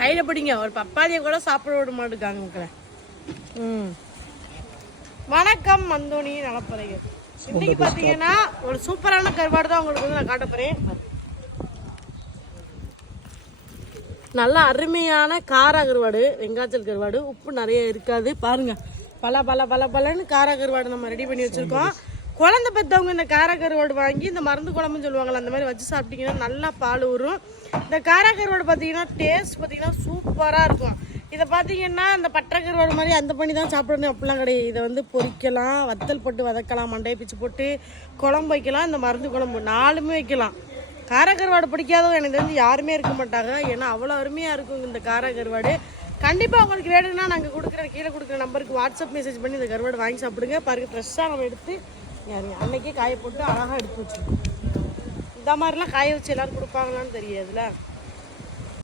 கையில் பிடிங்க. ஒரு பப்பாளியை கூட சாப்பிட விட மாட்டேங்காங்க மக்களை. வணக்கம் மந்தோனி நலப்பறைகள். இன்னைக்கு பார்த்தீங்கன்னா ஒரு சூப்பரான கருவாடு தான் உங்களுக்கு வந்து நான் காட்ட போகிறேன். நல்லா அருமையான காரா கருவாடு, வெங்காச்சல் கருவாடு. உப்பு நிறைய இருக்காது பாருங்க. பலன்னு காரா கருவாடு நம்ம ரெடி பண்ணி வச்சுருக்கோம். குழந்தை பெற்றவங்க இந்த காரா கருவாடு வாங்கி இந்த மருந்து குழம்புன்னு சொல்லுவாங்கள்ல, அந்த மாதிரி வச்சு சாப்பிட்டீங்கன்னா நல்லா பால் ஊறும். இந்த காரா கருவாடு பார்த்தீங்கன்னா டேஸ்ட் பார்த்தீங்கன்னா சூப்பராக இருக்கும். இதை பார்த்தீங்கன்னா இந்த பட்டை கருவாடு மாதிரி அந்த பண்ணி தான் சாப்பிடணும் அப்படிலாம் கிடையாது. இதை வந்து பொரிக்கலாம், வத்தல் போட்டு வதக்கலாம், மண்டையை பிச்சு போட்டு குழம்பு வைக்கலாம், இந்த மருந்து குழம்பு 4மே வைக்கலாம். காரா கருவாடு பிடிக்காதவங்க எனக்கு தெரிஞ்சு யாருமே இருக்க மாட்டாங்க. ஏன்னா அவ்வளோ அருமையாக இருக்கும் இந்த காரா கருவாடு. கண்டிப்பாக உங்களுக்கு வேணும்னா நாங்கள் கீழே கொடுக்குற நம்பருக்கு வாட்ஸ்அப் மெசேஜ் பண்ணி இந்த கருவாடு வாங்கி சாப்பிடுங்க. பாருங்கள், ஃப்ரெஷ்ஷாக நம்ம எடுத்து அன்னைக்கே காய போட்டு அழகாக எடுத்து வச்சுருக்கோம். இந்த மாதிரிலாம் காய வச்சு எல்லோரும் கொடுப்பாங்களான்னு தெரியாதுல்ல.